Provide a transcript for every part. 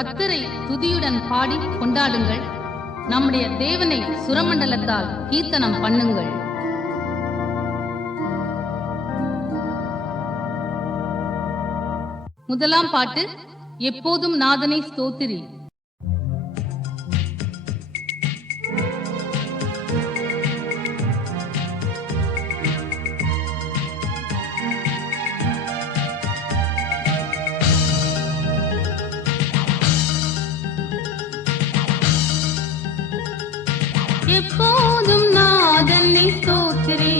கர்த்தரை துதியுடன் பாடி கொண்டாடுங்கள். நம்முடைய தேவனை சுரமண்டலத்தால் கீர்த்தனம் பண்ணுங்கள். முதலாம் பாட்டு, எப்போதும் நாதனை ஸ்தோத்திரி. எப்போதும் நாதனை ஸ்தோத்திரி,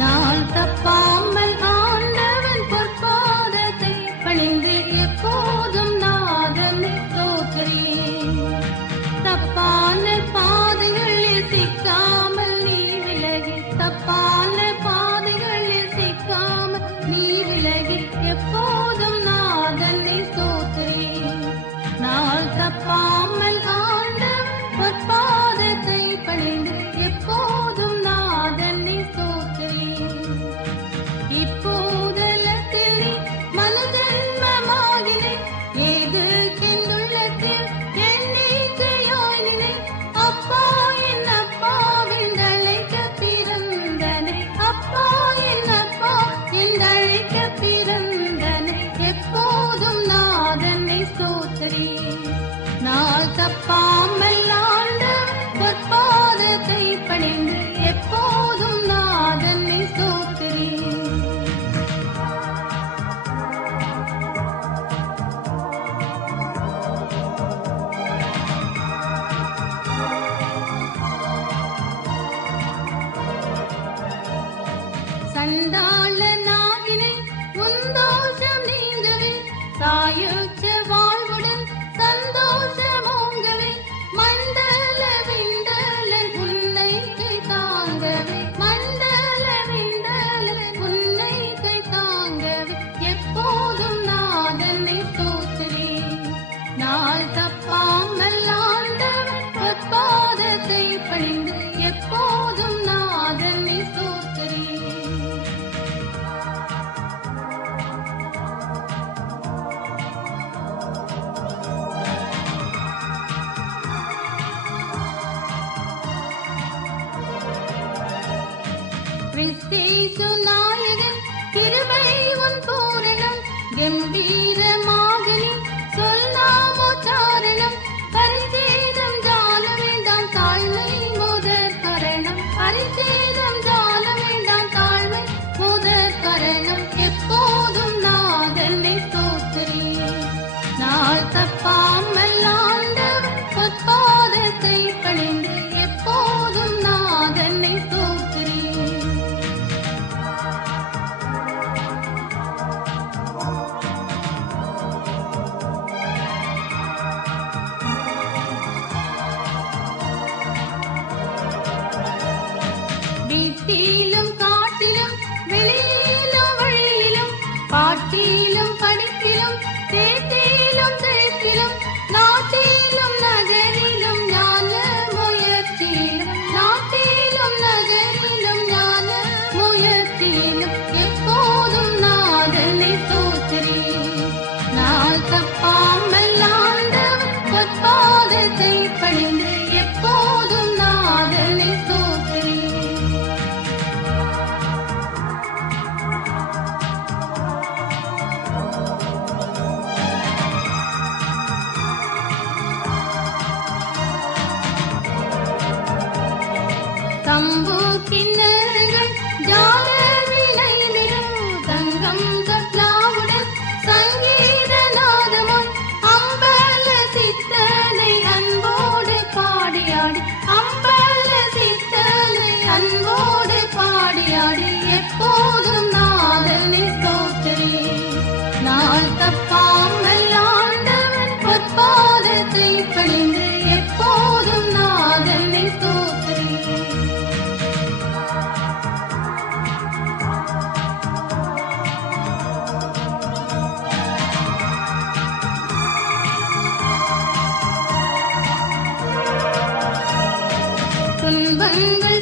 நாள் தப்பாமல் ஆண்டவன் பொற்பாதத்தை பணிந்து எப்போதும் நாதனை ஸ்தோத்திரி. தப்பான பாதைகளில் சிக்காமல் நீ விலகி, தப்பான பாதைகளில் சிக்காமல் நீ விலகி எப்போதும் நாதனை ஸ்தோத்திரி. நாள் தப்பாமல் ஆண்டவன் பொற்பாதத்தை பணிந்து எப்போதும் நாதனை ஸ்தோத்திரி. இப்போதலத்தில் நீ மனஜன்மமாகினை, ஏதுக்கென்றுள்ளத்தில் எண்ணிக்கையாய் நினை. அப்பா என் அப்பா என்றழைக்க பிறந்தனை, அப்பா என் அப்பா என்றழைக்க பிறந்தனை. எப்போதும் நாதனை ஸ்தோத்திரி. நாள் தப்பாமல் ஆண்டவன் பொற்பாதத்தை பணிந்து எப்போதும் நாதனை ஸ்தோத்திரி. சண்டாளனாகினை உந்தோஷம் நீங்கவே, சாயுச்ச வாழ்வுடன் சந்தோஷமோங்கவே. மண்டல விண்டலன் உன்னை கை தாங்கவே, மண்டல விண்டலன் உன்னை கை தாங்கவே. எப்போதும் நாதனை ஸ்தோத்திரி. நாள் தப்பாமல் ஆண்டவன் பொற்பாதத்தை பணிந்து எப்போதும் நாதனை ஸ்தோத்திரி. கிறிஸ்தேசு நாயகன் கிருபை உன் பூரணம், கம்பீரமாக நீ சொல்லாமோச்சாரணம். பரிசேதம் ஜால வேண்டாம் தாழ்மை முதற் கரணம், பரிசேதம் ஜால வேண்டாம் தாழ்மை முதற் கரணம். எப்போதும் நாதனை ஸ்தோத்திரி. நாள் தப்பாமல் ஆண்டவன் பொற்பாதத்தை பணிந்து எப்போதும் நாதனை ஸ்தோத்திரி. வீட்டிலும் காட்டிலும் வெளியிலும் வழியிலும், பாட்டிலும் படிப்பிலும் தேட்டிலும் தெழுத்திலும், நாட்டிலும் நகரிலும் ஞான முயற்சியிலும், நாட்டிலும் நகரிலும் ஞான முயற்சியிலும் எப்போதும் நாதனை ஸ்தோத்திரி. நாள் தப்பாமல் ஆண்டவன் பொற்பாதத்தை பணிந்து எப்போதும் நாதனை ஸ்தோத்திரி. தம்பு கிண்ணறங்கள் ஜால விளைவிடும், தங்கம் தப்லாவுடன் சங்கீத நாதமும், அம்பல சித்தனை அன்போடு பாடியாடி, அம்பல சித்தனை அன்போடு பாடியாடி எப்போதும் நாதனை ஸ்தோத்திரி. நாள் தப்பாமல் ஆண்டவன் பொற்பாதத்தை பணிந்து எப்போதும் நாதனை ஸ்தோத்திரி. துன்பங்கள்